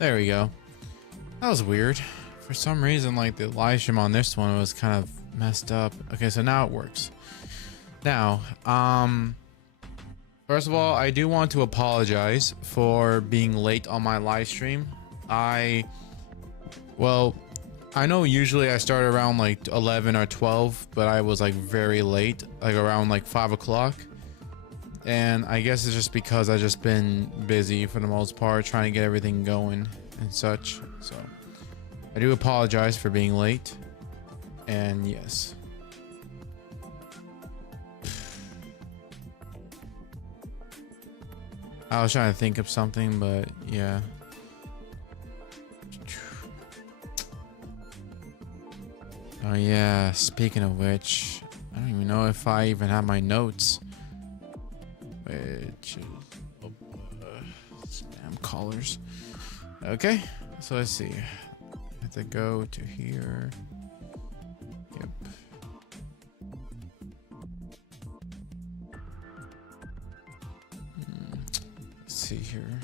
There we go. That was weird. For some reason, like the live stream on this one was kind of messed up. Okay, so now it works. Now, first of all, I do want to apologize for being late on my live stream. Well, I know usually I start around like 11 or 12, but I was like very late, like around like 5 o'clock. And I guess it's just because I've just been busy for the most part, trying to get everything going and such. So I do apologize for being late. And yes. I was trying to think of something, but yeah. Oh yeah, speaking of which, I don't even know if I even have my notes. Which is spam callers. Okay, so let's see. I have to go to here. Yep. Let's see here.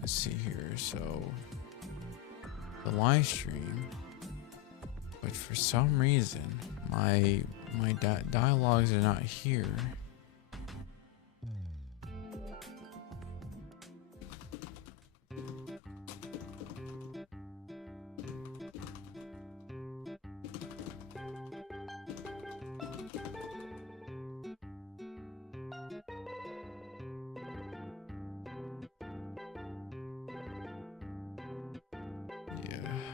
Let's see here. So the live stream, but for some reason my dialogues are not here.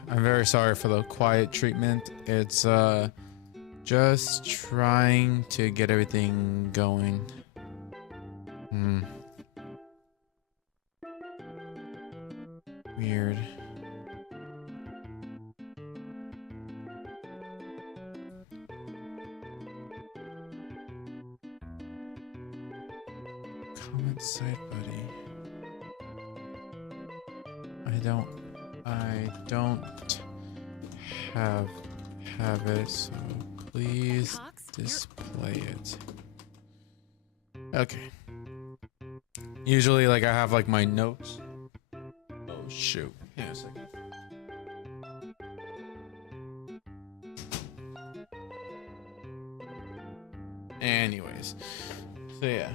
I'm very sorry for the quiet treatment. It's just trying to get everything going. Weird. Comment site, buddy. I don't have it, so please display it. Okay. Usually, like, I have like my notes. Oh shoot. Hang on a second. Anyways, so yeah.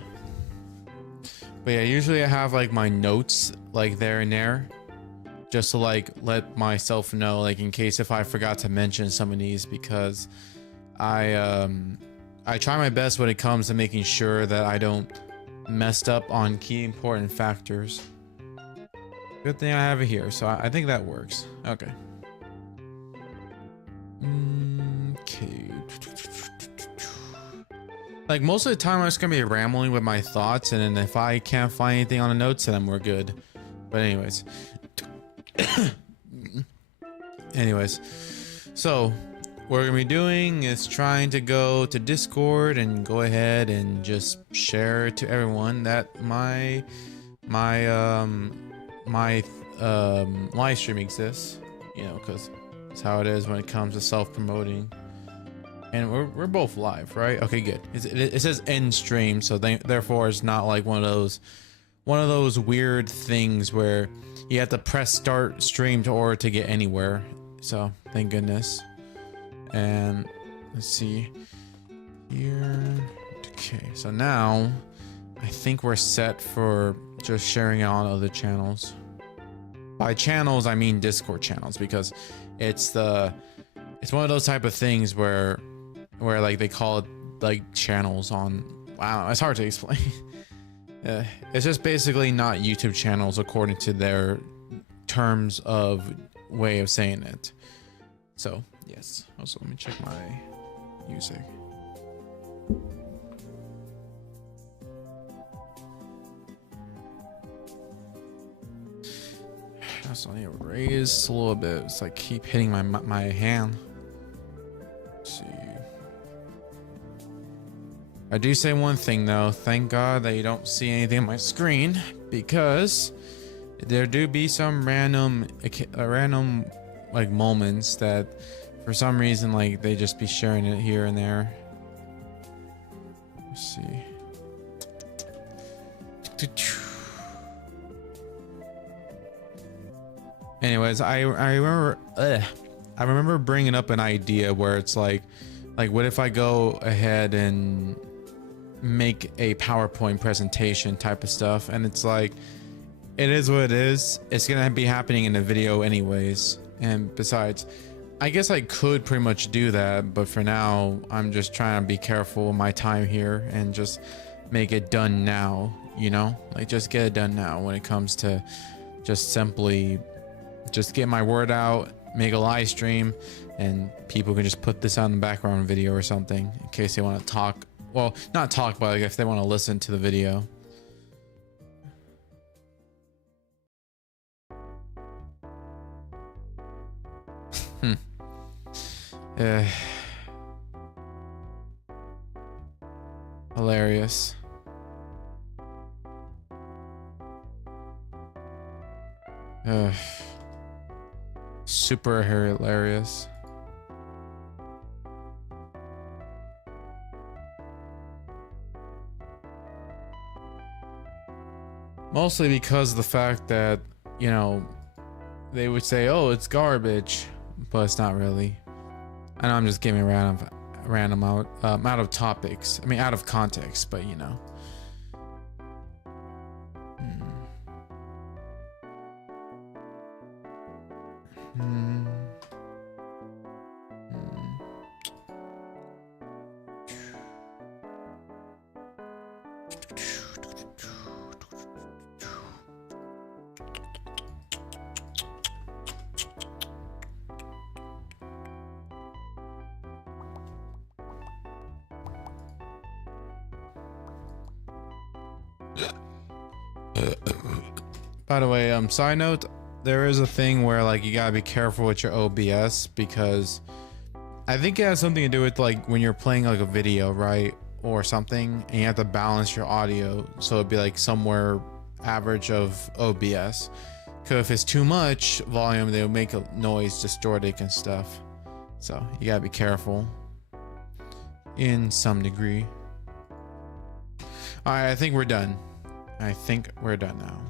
But yeah, usually I have like my notes like there and there, just to like let myself know, like in case if I forgot to mention some of these, because I try my best when it comes to making sure that I don't messed up on key important factors. Good thing I have it here, so I think that works. Okay. Okay. Like most of the time I'm just gonna be rambling with my thoughts, and then if I can't find anything on the notes, then we're good. But anyways. So what we're gonna be doing is trying to go to Discord and go ahead and just share to everyone that my live stream exists, you know, because it's how it is when it comes to self-promoting. And we're both live, right? Okay, good. It says end stream, so therefore it's not like one of those weird things where you have to press start stream to get anywhere. So thank goodness. And let's see here. Okay, so now I think we're set for just sharing it on other channels. By channels I mean Discord channels, because it's one of those type of things where like they call it like channels on, wow, it's hard to explain. It's just basically not YouTube channels according to their terms of way of saying it. So yes. Also, let me check my music. That's only raised a little bit. It's like keep hitting my hand. Let's see. I do say one thing though, thank God that you don't see anything on my screen, because there do be some random like moments that for some reason like they just be sharing it here and there. Let's see. Anyways, I remember bringing up an idea where it's like what if I go ahead and make a PowerPoint presentation type of stuff, and it's like, it is what it is. It's gonna be happening in the video anyways. And besides, I guess I could pretty much do that, but for now, I'm just trying to be careful with my time here and just make it done now, you know? Like, just get it done now when it comes to just simply just get my word out, make a live stream, and people can just put this on the background video or something in case they want to talk. Well, not talk, but like if they want to listen to the video. Hilarious. Super hilarious. Mostly because of the fact that, you know, they would say, oh, it's garbage, but it's not really. I know I'm just giving random out of topics. I mean, out of context, but you know. By the way, side note, there is a thing where like you gotta be careful with your OBS, because I think it has something to do with like when you're playing like a video, right, or something, and you have to balance your audio so it'd be like somewhere average of OBS, because if it's too much volume, they'll make a noise, distorted and stuff. So you gotta be careful in some degree. All right, I think we're done. I think we're done now.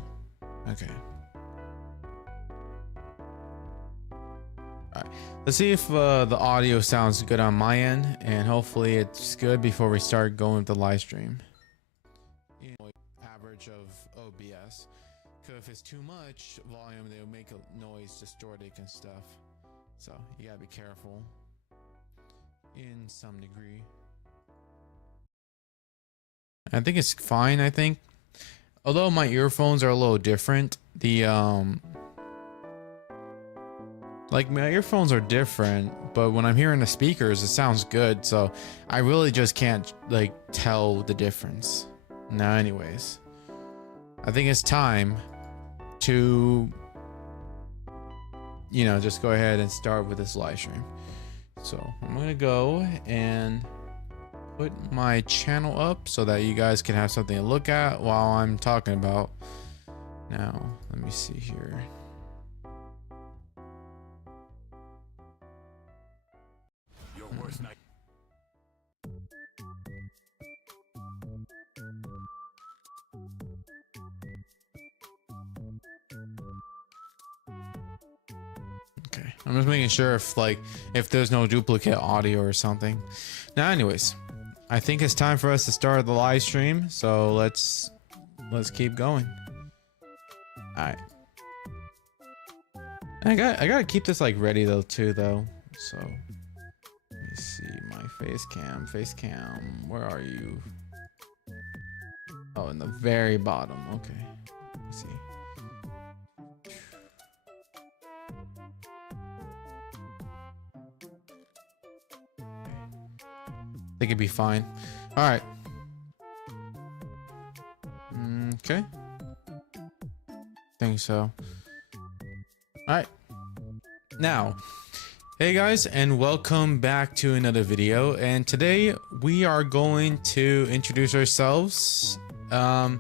Okay. All right. Let's see if the audio sounds good on my end, and hopefully it's good before we start going with the live stream. Average of OBS, because if it's too much volume, they'll make a noise, distorted and stuff. So you gotta be careful in some degree. I think it's fine. I think, although my earphones are a little different, the like my earphones are different, but when I'm hearing the speakers, it sounds good. So I really just can't like tell the difference. Now, anyways, I think it's time to, you know, just go ahead and start with this live stream. So I'm gonna go and put my channel up so that you guys can have something to look at while I'm talking about. Now, let me see here. Your worst night. Okay, I'm just making sure if there's no duplicate audio or something. Now, anyways, I think it's time for us to start the live stream, so let's keep going. All right. I gotta keep this like ready though too though. So let me see my face cam. Where are you? Oh, in the very bottom. Okay. Let me see. I think it'd be fine. All right. Okay. Think so. All right. Now, hey guys, and welcome back to another video. And today we are going to introduce ourselves. Not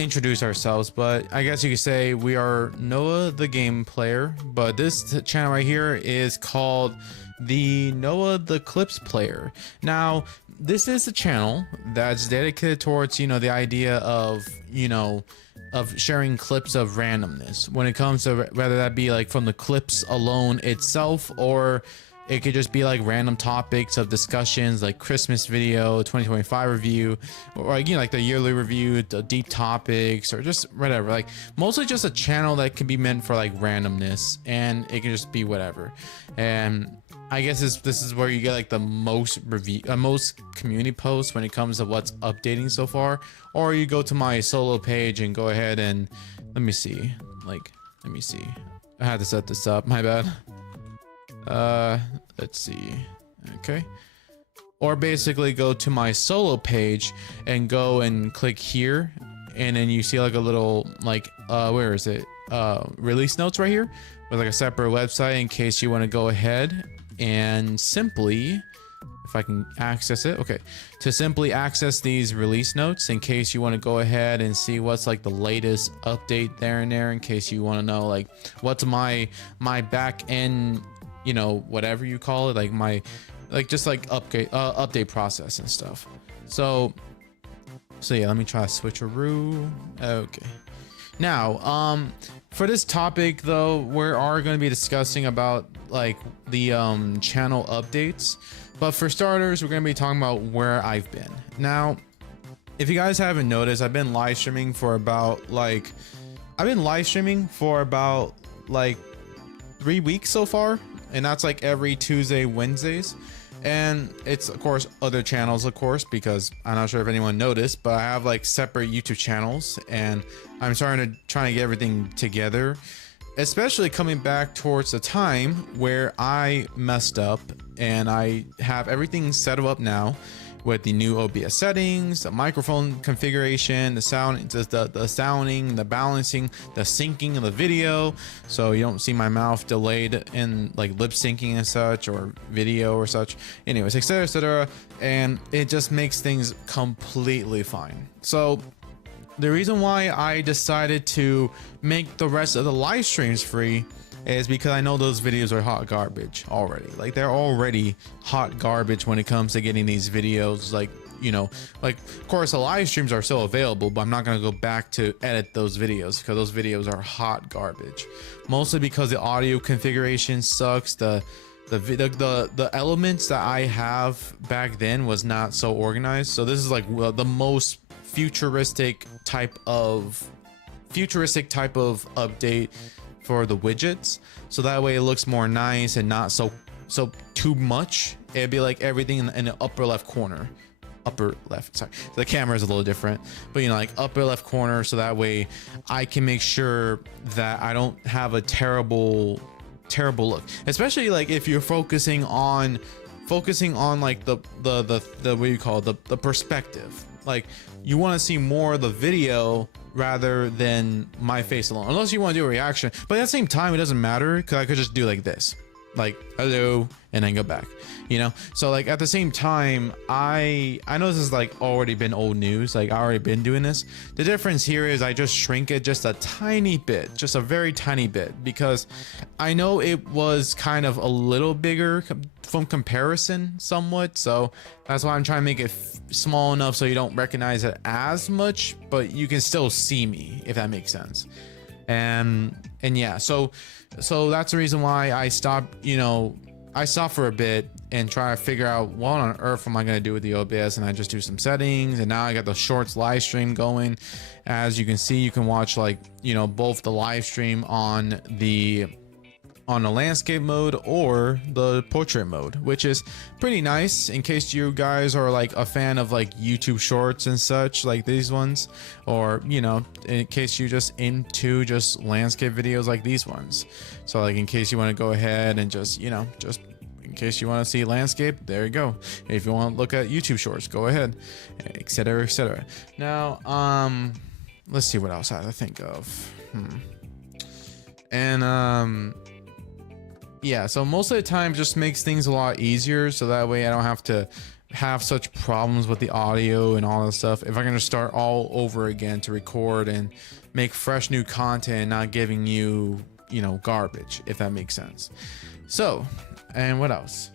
introduce ourselves, but I guess you could say we are Noah the Game Player. But this channel right here is called the Noah the Clips Player. Now, this is a channel that's dedicated towards, you know, the idea of, you know, of sharing clips of randomness when it comes to whether that be like from the clips alone itself, or it could just be like random topics of discussions like Christmas video, 2025 review, or like, you know, like the yearly review, the deep topics, or just whatever. Like mostly just a channel that can be meant for like randomness, and it can just be whatever. And I guess this is where you get like the most most community posts when it comes to what's updating so far. Or you go to my solo page and go ahead and let me see. I had to set this up, my bad. Let's see. Okay. Or basically go to my solo page and go and click here, and then you see like a little like where is it? Release notes right here with like a separate website in case you want to go ahead and simply, if I can access it, okay, to simply access these release notes in case you want to go ahead and see what's like the latest update there and there, in case you want to know like what's my back end, you know, whatever you call it, like my just like update process and stuff. So yeah, let me try a switcheroo. Okay. Now, for this topic though, we are going to be discussing about like the channel updates. But for starters, we're going to be talking about where I've been. Now, if you guys haven't noticed, I've been live streaming for about like 3 weeks so far. And that's like every Tuesday, Wednesdays. And it's of course other channels, of course, because I'm not sure if anyone noticed, but I have like separate YouTube channels, and I'm trying to get everything together, especially coming back towards the time where I messed up, and I have everything set up now with the new OBS settings, the microphone configuration, the sound, the sounding, the balancing, the syncing of the video, so you don't see my mouth delayed in like lip syncing and such, or video or such. Anyways, etc, etc, and it just makes things completely fine. So the reason why I decided to make the rest of the live streams free is because I know those videos are hot garbage already. Like they're already hot garbage when it comes to getting these videos, like, you know, like of course the live streams are still available, but I'm not going to go back to edit those videos because those videos are hot garbage, mostly because the audio configuration sucks. The elements that I have back then was not so organized. So this is like the most futuristic type of update for the widgets, so that way it looks more nice and not so too much. It'd be like everything in the upper left corner, sorry, the camera is a little different, but you know, like upper left corner, so that way I can make sure that I don't have a terrible look, especially like if you're focusing on like the what do you call it, the perspective. Like you want to see more of the video rather than my face alone, unless you want to do a reaction, but at the same time it doesn't matter because I could just do like this, like hello, and then go back, you know. So like at the same time, I know this is like already been old news, like I already been doing this. The difference here is I just shrink it just a tiny bit, just a very tiny bit, because I know it was kind of a little bigger from comparison somewhat, so that's why I'm trying to make it small enough so you don't recognize it as much, but you can still see me, if that makes sense. And yeah, so that's the reason why I stopped, you know, I stopped for a bit and try to figure out what on earth am I going to do with the OBS, and I just do some settings, and now I got the shorts live stream going. As you can see, you can watch like, you know, both the live stream on the landscape mode or the portrait mode, which is pretty nice in case you guys are like a fan of like YouTube shorts and such, like these ones, or you know, in case you just into just landscape videos like these ones. So like in case you want to go ahead and just, you know, just in case you want to see landscape, there you go. If you want to look at YouTube shorts, go ahead, etc, etc. Now let's see what else I have to think of. And yeah, so most of the time just makes things a lot easier, so that way I don't have to have such problems with the audio and all that stuff. If I can just start all over again to record and make fresh new content, not giving you, you know, garbage, if that makes sense. So And what else?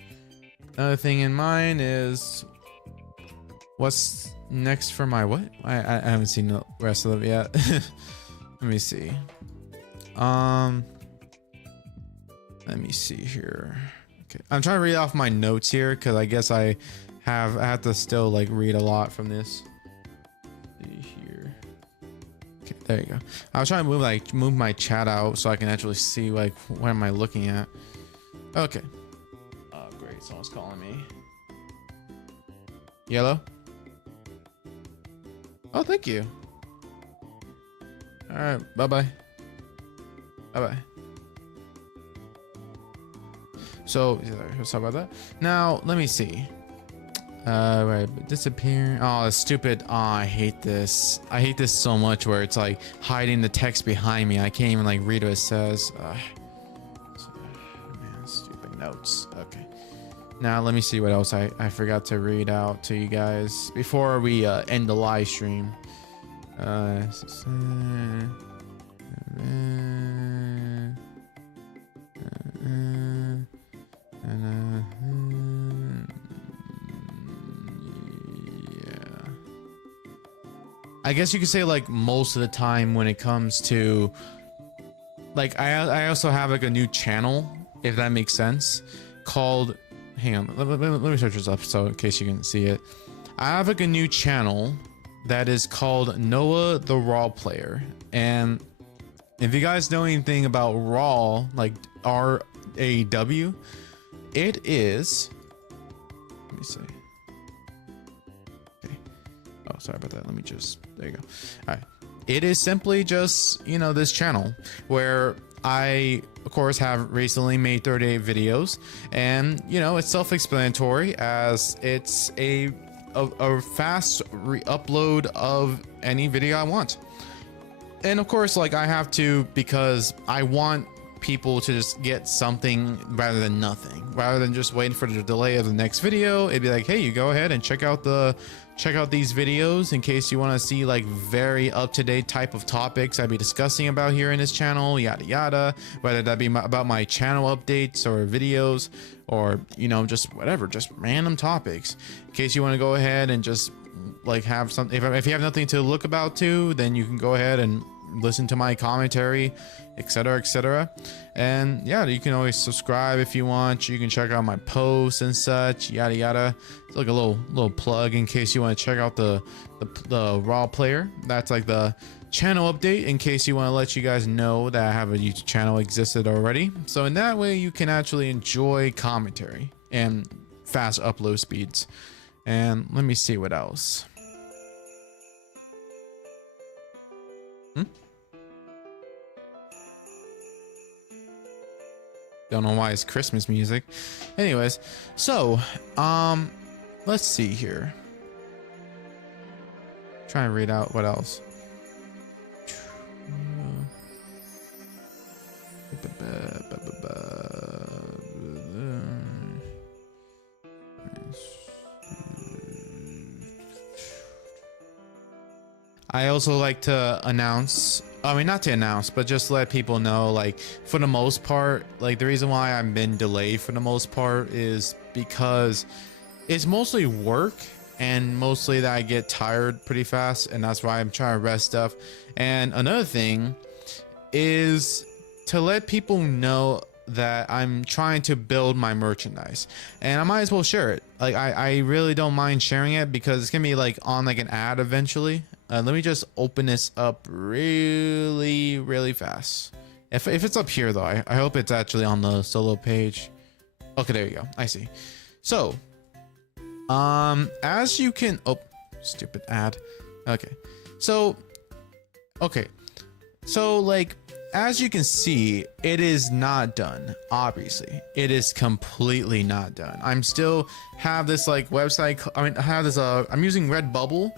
Another thing in mind is what's next for my what? I haven't seen the rest of it yet. Let me see. Let me see here. Okay, I'm trying to read off my notes here because I guess I have to still like read a lot from this. See here. Okay, there you go. I was trying to move my chat out so I can actually see like what am I looking at. Okay. Oh great, someone's calling me. Yellow. Oh, thank you. All right, bye bye. Bye bye. So sorry about that. Now let me see. Right, disappearing. Oh, it's stupid. Oh, I hate this. I hate this so much where it's like hiding the text behind me. I can't even like read what it says. Man, stupid notes. Okay. Now let me see what else I forgot to read out to you guys before we end the live stream. I guess you could say like most of the time when it comes to like I also have like a new channel, if that makes sense, called hang on, let me search this up so in case you can see it. I have like a new channel that is called NoahtheRawPlayer, and if you guys know anything about Raw, like RAW, it is, let me see. Okay. Oh, sorry about that. Let me just, there you go. All right. It is simply just, you know, this channel where I, of course, have recently made 38 videos, and, you know, it's self-explanatory as it's a fast upload of any video I want. And of course, like I have to, because I want people to just get something rather than nothing, rather than just waiting for the delay of the next video. It'd be like, hey, you go ahead and check out these videos in case you want to see like very up-to-date type of topics I'd be discussing about here in this channel, yada yada, whether that be about my channel updates or videos, or, you know, just whatever, just random topics, in case you want to go ahead and just like have something. If you have nothing to look about to, then you can go ahead and listen to my commentary, etc, etc. And yeah, you can always subscribe if you want. You can check out my posts and such, yada yada. It's like a little plug in case you want to check out the Raw Player. That's like the channel update in case you want to let you guys know that I have a YouTube channel existed already. So in that way you can actually enjoy commentary and fast upload speeds. And let me see what else. Don't know why it's Christmas music. Anyways, so let's see here. Try and read out what else. I also like to announce, I mean, not to announce, but just let people know, like, for the most part, like, the reason why I've been delayed for the most part is because it's mostly work, and mostly that I get tired pretty fast, and that's why I'm trying to rest stuff. And another thing is to let people know that I'm trying to build my merchandise, and I might as well share it. Like, I really don't mind sharing it because it's gonna be like on like an ad eventually. Let me just open this up really fast. If it's up here though, I hope it's actually on the solo page. Okay, there you go. I see. So, as you can, oh, stupid ad. Okay, so, like, as you can see, it is not done. Obviously, it is completely not done. I'm still have this like website. I mean, I have this. I'm using Redbubble.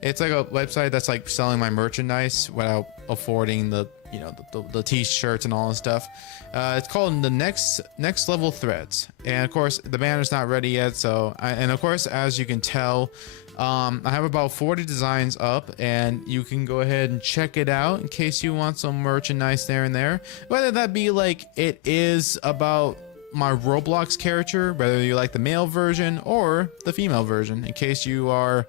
It's like a website that's like selling my merchandise without affording the, you know, the t-shirts and all this stuff. It's called the next level threads, and of course the banner's not ready yet. So, and of course, as you can tell, I have about 40 designs up, and you can go ahead and check it out in case you want some merchandise there and there, whether that be like it is about my Roblox character, whether you like the male version or the female version, in case you are,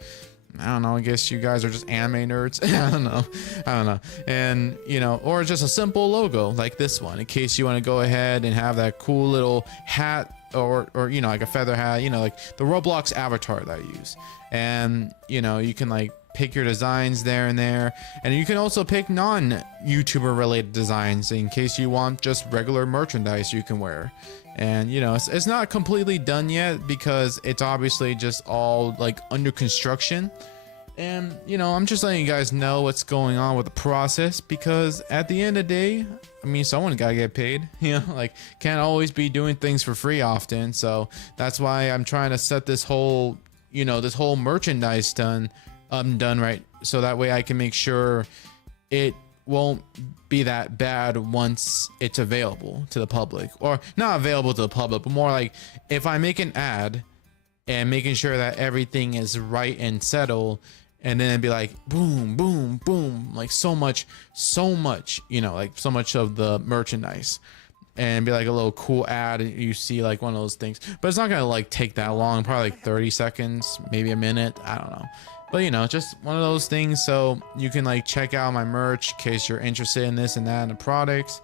I don't know, I guess you guys are just anime nerds. I don't know. And, you know, or just a simple logo like this one, in case you want to go ahead and have that cool little hat or, you know, like a feather hat, you know, like the Roblox avatar that I use. And, you know, you can like pick your designs there and there. And you can also pick non-YouTuber related designs in case you want just regular merchandise you can wear. And, you know, it's not completely done yet because it's obviously just all like under construction. And, you know, I'm just letting you guys know what's going on with the process, because at the end of the day, I mean, someone gotta get paid, you know, like can't always be doing things for free often. So that's why I'm trying to set this whole, you know, this whole merchandise done right. So that way I can make sure it won't be that bad once it's available to the public, or not available to the public, but more like if I make an ad and making sure that everything is right and settled, and then it'd be like boom, boom, boom, like so much, you know, like so much of the merchandise, and be like a little cool ad. You see like one of those things, but it's not gonna like take that long, probably like 30 seconds, maybe a minute, I don't know. But you know, just one of those things, so you can like check out my merch in case you're interested in this and that and the products.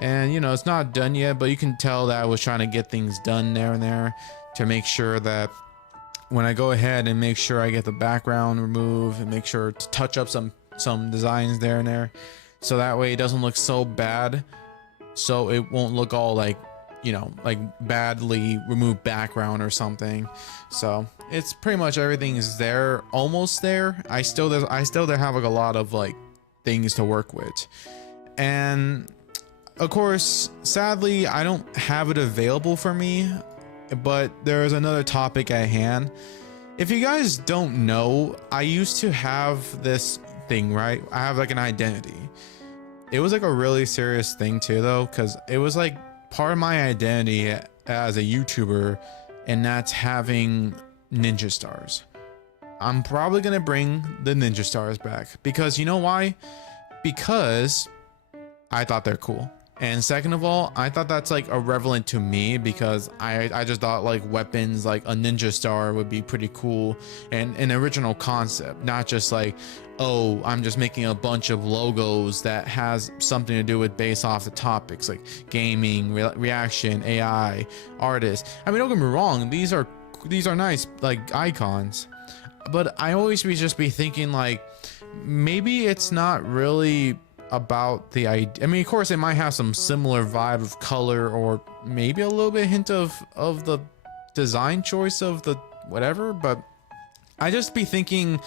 And you know, it's not done yet, but you can tell that I was trying to get things done there and there to make sure that when I go ahead and make sure I get the background removed and make sure to touch up some designs there and there, so that way it doesn't look so bad, so it won't look all like, you know, like badly removed background or something. So it's pretty much everything is there, almost there. I still have like a lot of like things to work with. And of course, sadly, I don't have it available for me, but there is another topic at hand. If you guys don't know, I used to have this thing, right? I have like an identity. It was like a really serious thing too, though, because it was like part of my identity as a YouTuber, and that's having ninja stars. I'm probably gonna bring the ninja stars back, because you know why? Because I thought they're cool. And second of all, I thought that's like irrelevant to me, because I just thought like weapons like a ninja star would be pretty cool and an original concept, not just like, oh, I'm just making a bunch of logos that has something to do with based off the topics like gaming, reaction, AI, artists. I mean, don't get me wrong, these are nice like icons, but I always just be thinking like, maybe it's not really about the idea. I mean, of course it might have some similar vibe of color, or maybe a little bit hint of the design choice of the whatever, but I just be thinking,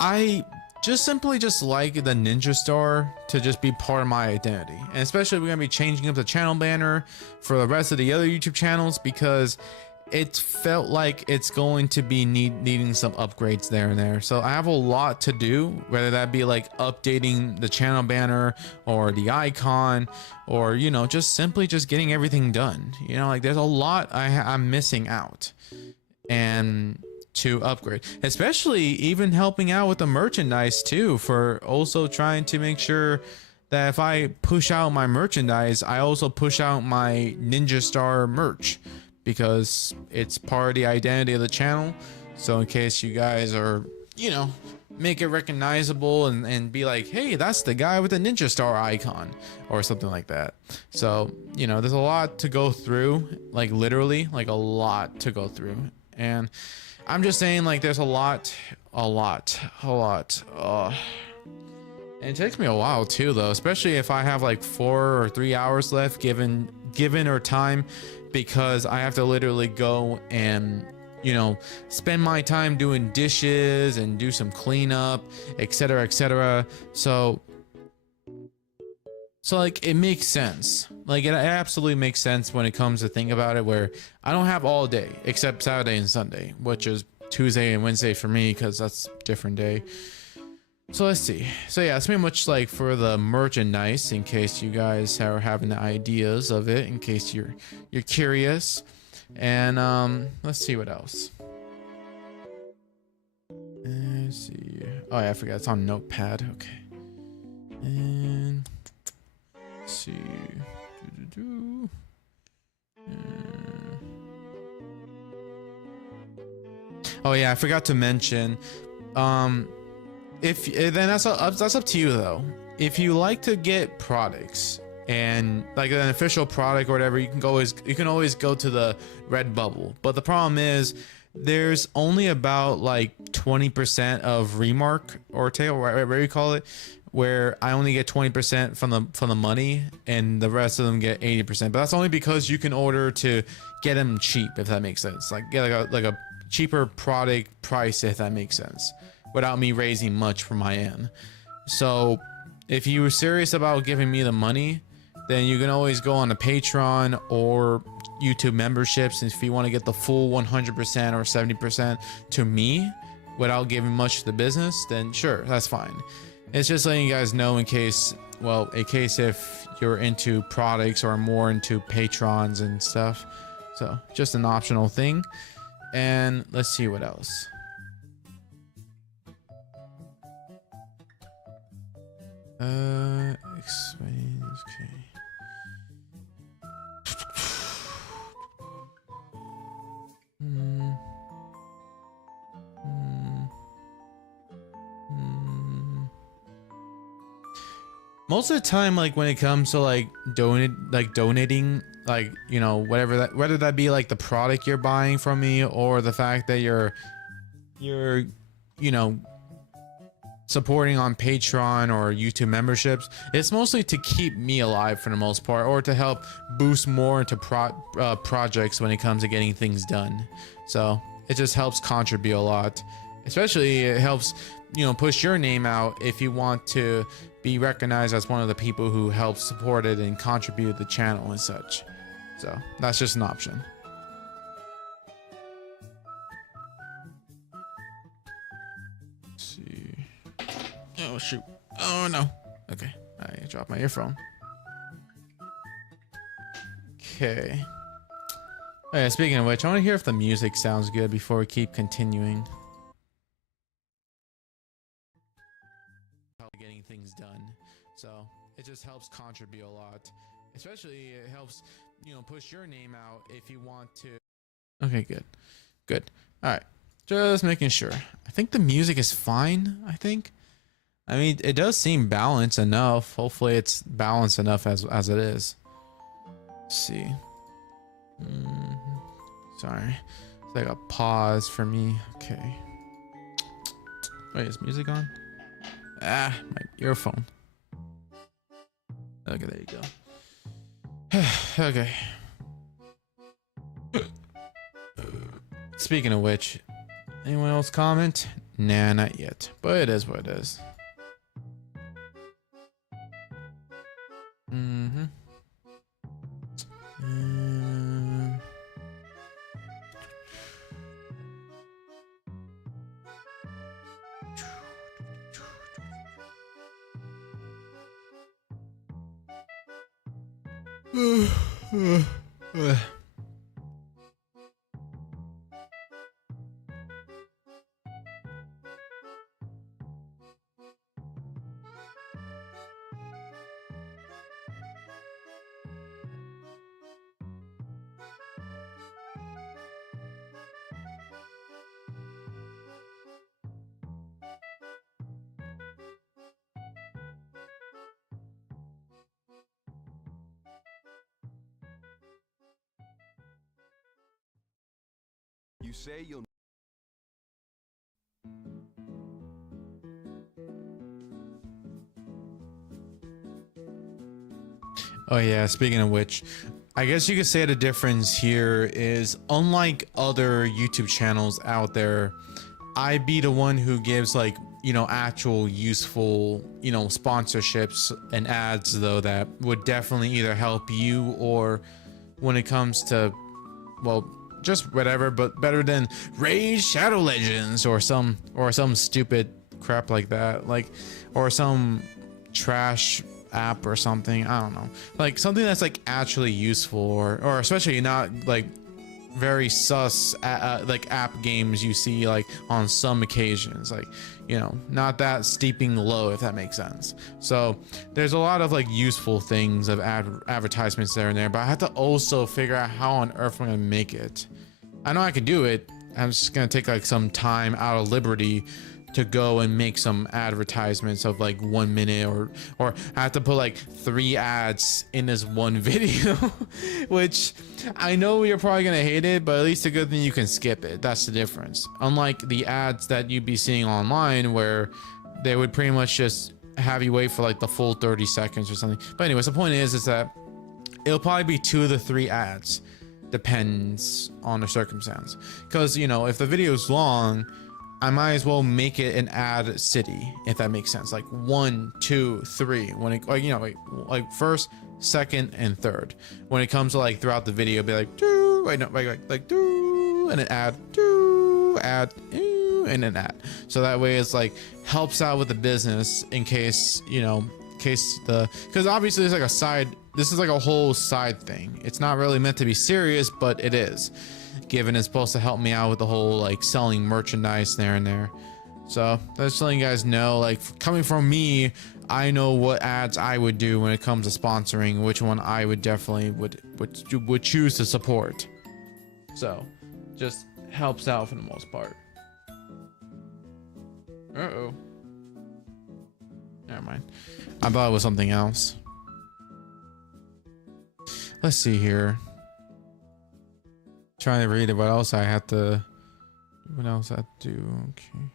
I just simply just like the ninja star to just be part of my identity. And especially we're gonna be changing up the channel banner for the rest of the other YouTube channels, because it felt like it's going to be needing some upgrades there and there. So I have a lot to do, whether that be like updating the channel banner or the icon, or, you know, just simply just getting everything done. You know, like there's a lot I'm missing out and to upgrade, especially even helping out with the merchandise too, for also trying to make sure that if I push out my merchandise, I also push out my ninja star merch, because it's part of the identity of the channel. So in case you guys are, you know, make it recognizable and be like, hey, that's the guy with the ninja star icon or something like that. So, you know, there's a lot to go through, like literally like a lot to go through. And I'm just saying, like, there's a lot. And it takes me a while too, though, especially if I have like 4 or 3 hours left given or time, because I have to literally go and, you know, spend my time doing dishes and do some cleanup, etc., etc. So like it makes sense. Like it absolutely makes sense when it comes to think about it, where I don't have all day except Saturday and Sunday, which is Tuesday and Wednesday for me, because that's a different day. So let's see. So yeah, it's pretty much like for the merchandise, in case you guys are having ideas of it, in case you're curious. And let's see what else. Let's see. Oh yeah, I forgot it's on Notepad. Okay. And let's see. Oh yeah, I forgot to mention. If then that's up to you though. If you like to get products and like an official product or whatever, you can always go to the Redbubble. But the problem is there's only about like 20% of remark or tail, whatever you call it, where I only get 20% from the money and the rest of them get 80%. But that's only because you can order to get them cheap, if that makes sense. Like get like a cheaper product price, if that makes sense, without me raising much from my end. So if you were serious about giving me the money, then you can always go on a Patreon or YouTube memberships. And if you want to get the full 100% or 70% to me without giving much to the business, then sure, that's fine. It's just letting you guys know in case if you're into products or more into patrons and stuff. So just an optional thing. And let's see what else. Explain, okay. Most of the time, like when it comes to like donating, like, you know, whether that be like the product you're buying from me or the fact that you're you know, supporting on Patreon or YouTube memberships, it's mostly to keep me alive for the most part, or to help boost more into projects when it comes to getting things done. So it just helps contribute a lot. Especially it helps, you know, push your name out if you want to be recognized as one of the people who helped support it and contribute the channel and such. So that's just an option. Let's see. Oh shoot. Oh no. Okay. I dropped my earphone. Okay. Oh yeah, speaking of which, I want to hear if the music sounds good before we keep continuing. Getting things done. So it just helps contribute a lot. Especially it helps, you know, push your name out if you want to. Okay, good. All right. Just making sure. I think the music is fine, I think. I mean, it does seem balanced enough. Hopefully it's balanced enough as it is. Let's see. Sorry. It's like a pause for me. Okay. Wait, is music on? Ah, my earphone. Okay, there you go. Okay. Speaking of which, anyone else comment? Nah, not yet. But it is what it is. You say you'll. Oh yeah, speaking of which, I guess you could say the difference here is, unlike other YouTube channels out there, I be the one who gives, like, you know, actual useful, you know, sponsorships and ads though that would definitely either help you, or when it comes to, well, just whatever, but better than Raid Shadow Legends or some stupid crap like that, like, or some trash app or something. I don't know, like something that's like actually useful, or especially not like very sus like app games you see like on some occasions, like, you know, not that steeping low, if that makes sense. So there's a lot of like useful things of advertisements there and there, but I have to also figure out how on earth I'm gonna make it. I know I can do it, I'm just gonna take like some time out of liberty to go and make some advertisements of like 1 minute, or I have to put like 3 ads in this one video, which I know you're probably gonna hate it, but at least a good thing you can skip it. That's the difference. Unlike the ads that you'd be seeing online where they would pretty much just have you wait for like the full 30 seconds or something. But anyways, the point is that it'll probably be 2 to 3 ads, depends on the circumstance. Because, you know, if the video is long, I might as well make it an ad city, if that makes sense. Like 1, 2, 3. When it, like, you know, like first, second, and third. When it comes to like throughout the video, be like doo, wait, no, like doo, and an ad, doo, ad, and an ad. So that way it's like helps out with the business in case, you know, because obviously it's like a side. This is like a whole side thing. It's not really meant to be serious, but it is, given it's supposed to help me out with the whole like selling merchandise there and there. So that's letting you guys know, like, coming from me, I know what ads I would do when it comes to sponsoring, which one I would definitely would choose to support. So just helps out for the most part. Uh-oh. Never mind. I thought it was something else. Let's see here. Trying to read it. What else I have to? What else I have to do? Okay.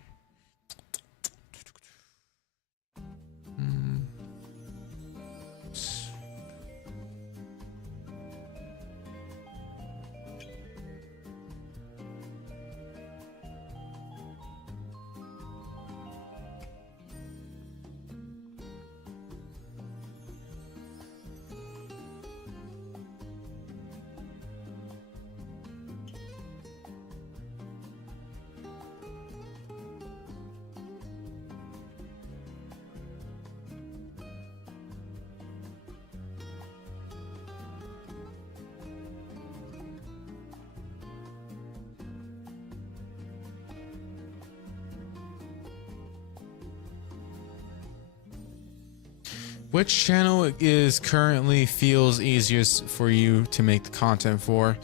Which channel is currently feels easiest for you to make the content for?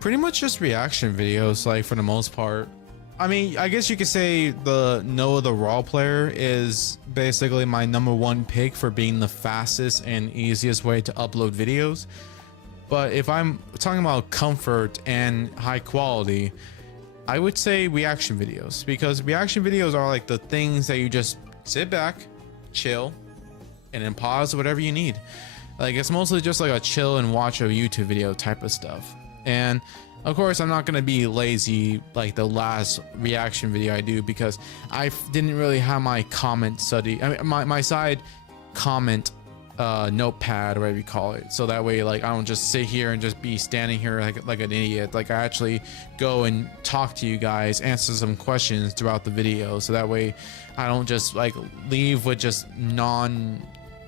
Pretty much just reaction videos, like, for the most part. I mean, I guess you could say the NoahtheRawPlayer is basically my #1 pick for being the fastest and easiest way to upload videos. But if I'm talking about comfort and high quality, I would say reaction videos, because reaction videos are like the things that you just sit back, chill, and then pause whatever you need. Like, it's mostly just like a chill and watch a YouTube video type of stuff. And of course, I'm not gonna be lazy like the last reaction video I do, because I didn't really have my comment study. I mean, my side comment notepad, or whatever you call it, so that way, like, I don't just sit here and just be standing here like an idiot. Like, I actually go and talk to you guys, answer some questions throughout the video, so that way I don't just like leave with just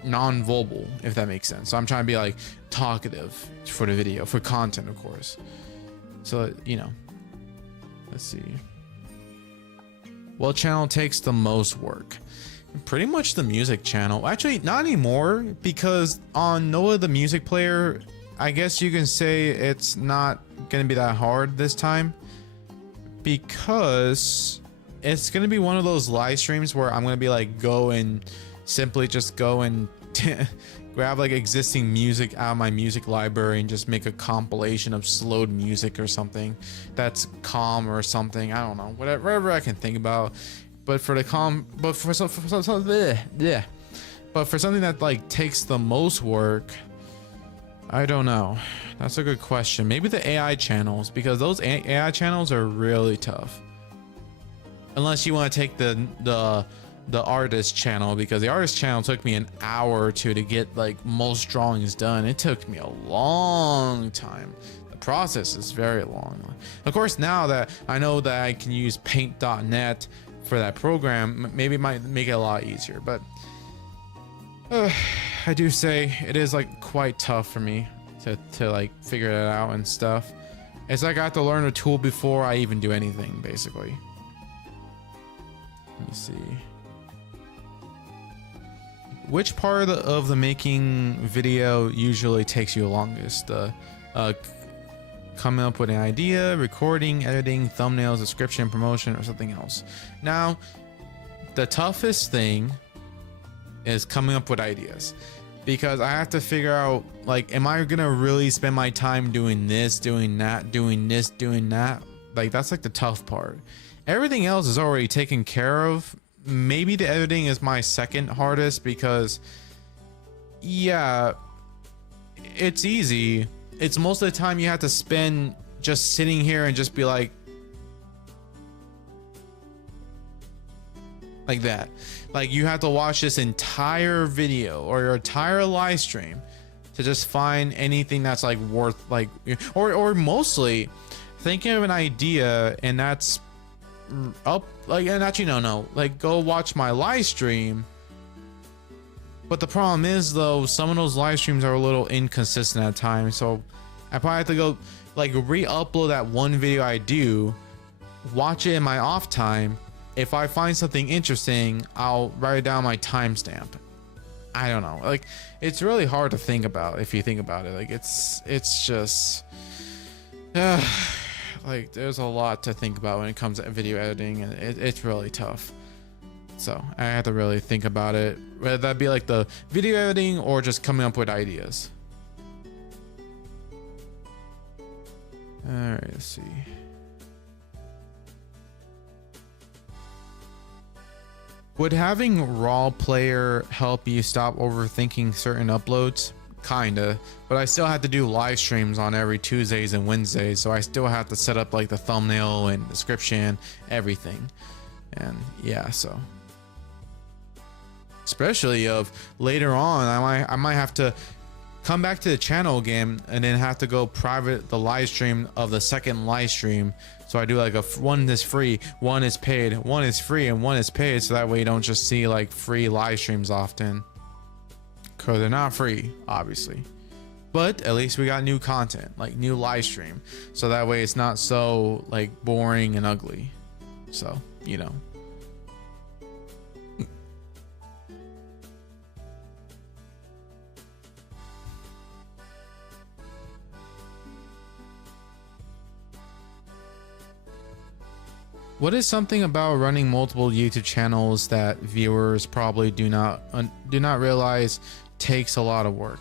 non-verbal, if that makes sense. So I'm trying to be like talkative for the video, for content, of course. So, you know, let's see. What channel takes the most work? Pretty much the music channel. Actually, not anymore, because on Noah the Music Player, I guess you can say it's not gonna be that hard this time, because it's gonna be one of those live streams where I'm gonna be like simply just go and grab like existing music out of my music library and just make a compilation of slowed music or something that's calm or something. I don't know, whatever I can think about. But for something that like takes the most work, I don't know. That's a good question. Maybe the AI channels, because those AI channels are really tough. Unless you want to take the artist channel, because the artist channel took me an hour or two to get like most drawings done. It took me a long time. The process is very long. Of course, now that I know that I can use paint.net for that program, maybe it might make it a lot easier. But I do say it is like quite tough for me to like figure it out and stuff. It's like I have to learn a tool before I even do anything, basically. Let me see. Which part of the making video usually takes you longest? coming up with an idea, recording, editing, thumbnails, description, promotion, or something else. Now, the toughest thing is coming up with ideas, because I have to figure out, like, am I gonna really spend my time doing this, doing that, doing this, doing that? Like, that's like the tough part. Everything else is already taken care of. Maybe the editing is my second hardest, because yeah, it's easy. It's most of the time you have to spend just sitting here and just be like that. Like, you have to watch this entire video or your entire live stream to just find anything that's like worth, like, or mostly thinking of an idea, and that's up, like, and actually no, like, go watch my live stream. But the problem is, though, some of those live streams are a little inconsistent at times, so I probably have to go like re-upload that one video I do, watch it in my off time. If I find something interesting, I'll write down my timestamp. I don't know, like, it's really hard to think about if you think about it. Like, it's just like, there's a lot to think about when it comes to video editing, and it's really tough. So I have to really think about it, whether that be like the video editing or just coming up with ideas. All right, let's see. Would having NoahtheRawPlayer help you stop overthinking certain uploads? Kinda, but I still have to do live streams on every Tuesdays and Wednesdays, so I still have to set up like the thumbnail and description, everything. And yeah, so especially of later on, I might have to come back to the channel again and then have to go private the live stream of the second live stream. So I do like one is free, one is paid, one is free, and one is paid, so that way you don't just see like free live streams often, because they're not free, obviously. But at least we got new content, like new live stream, so that way it's not so like boring and ugly. So, you know. What is something about running multiple YouTube channels that viewers probably do not realize takes a lot of work?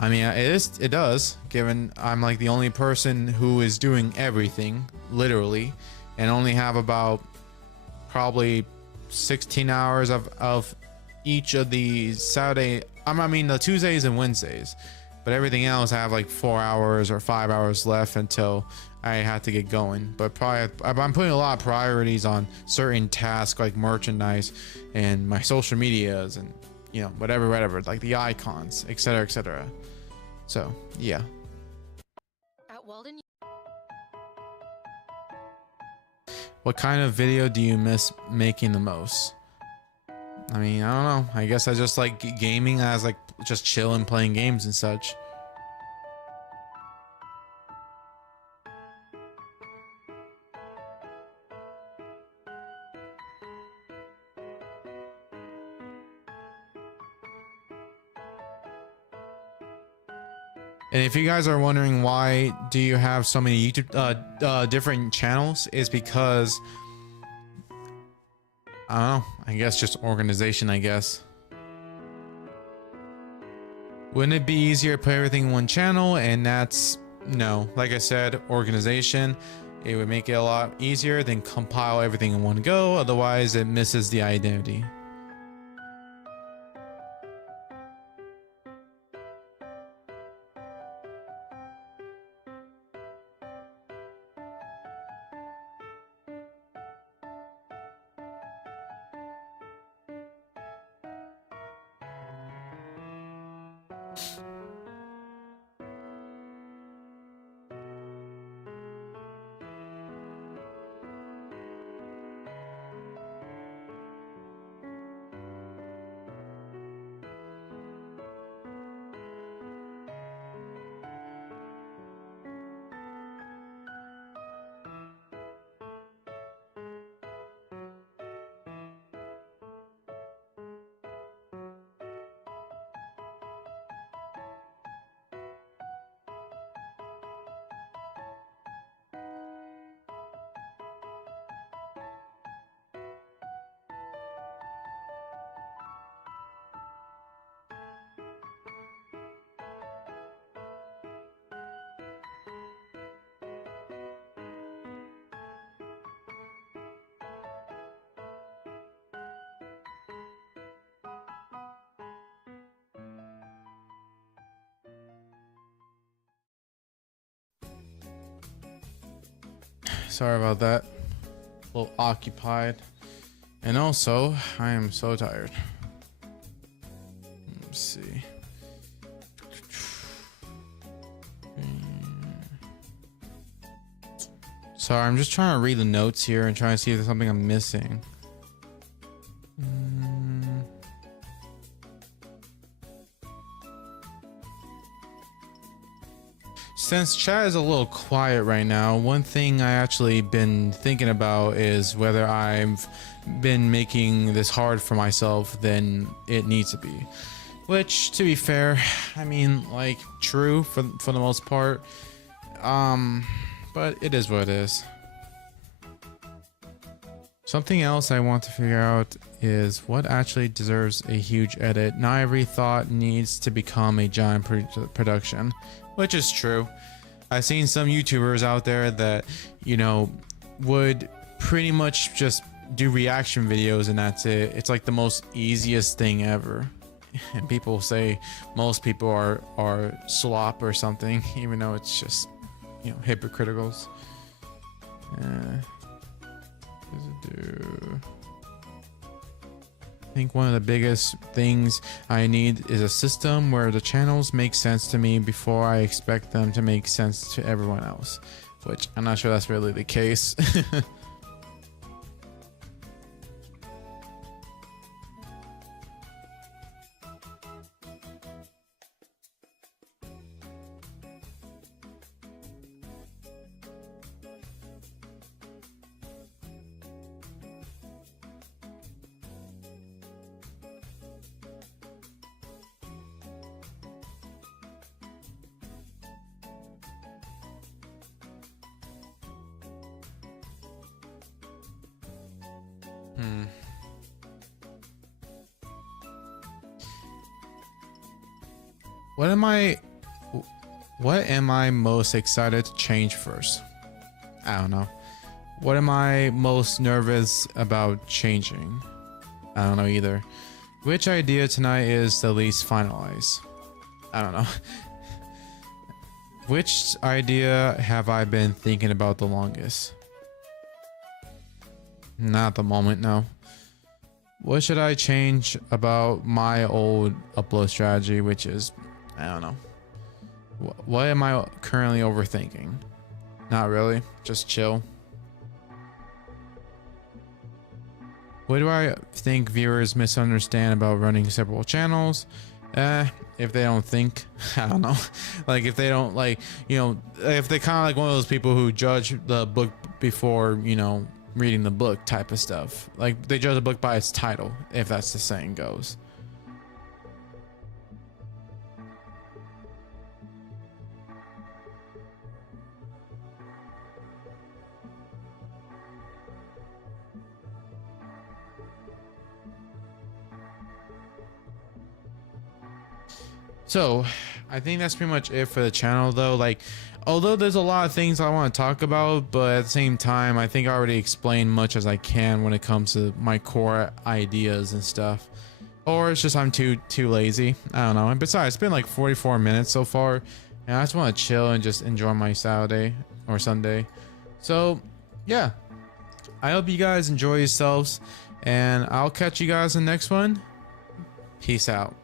I mean, it does, given I'm like the only person who is doing everything, literally, and only have about probably 16 hours of each of the the Tuesdays and Wednesdays, but everything else I have like 4 hours or 5 hours left until I have to get going. But probably I'm putting a lot of priorities on certain tasks like merchandise and my social medias and, you know, whatever, like the icons, etc. So yeah. At Walden. What kind of video do you miss making the most? I mean, I don't know. I guess I just like gaming. I was like just chilling, playing games and such. And if you guys are wondering why do you have so many YouTube different channels, is because I don't know, I guess just organization, I guess. Wouldn't it be easier to put everything in one channel? And that's no, like I said, organization. It would make it a lot easier than compile everything in one go, otherwise it misses the identity. Sorry about that. A little occupied. And also, I am so tired. Let's see. Sorry, I'm just trying to read the notes here and trying to see if there's something I'm missing. Since chat is a little quiet right now, one thing I actually been thinking about is whether I've been making this hard for myself than it needs to be. Which, to be fair, I mean, like, true for the most part. But it is what it is. Something else I want to figure out is what actually deserves a huge edit. Not every thought needs to become a giant production, which is true. I've seen some YouTubers out there that, you know, would pretty much just do reaction videos and that's it. It's like the most easiest thing ever. And people say most people are slop or something, even though it's just, you know, hypocriticals. I think one of the biggest things I need is a system where the channels make sense to me before I expect them to make sense to everyone else, which I'm not sure that's really the case. What am I most excited to change first? I don't know. What am I most nervous about changing? I don't know either. Which idea tonight is the least finalized? I don't know. Which idea have I been thinking about the longest? Not at the moment, no. What should I change about my old upload strategy, which is, I don't know. What am I currently overthinking? Not really, just chill. What do I think viewers misunderstand about running several channels? If they don't think, I don't know. Like if they don't like, you know, if they kind of like one of those people who judge the book before, you know, reading the book type of stuff. Like they judge a book by its title, if that's the saying goes. So I think that's pretty much it for the channel though. Like, although there's a lot of things I want to talk about, but at the same time, I think I already explained much as I can when it comes to my core ideas and stuff. Or it's just I'm too lazy. I don't know. And besides, it's been like 44 minutes so far, and I just want to chill and just enjoy my Saturday or Sunday. So yeah, I hope you guys enjoy yourselves, and I'll catch you guys in the next one. Peace out.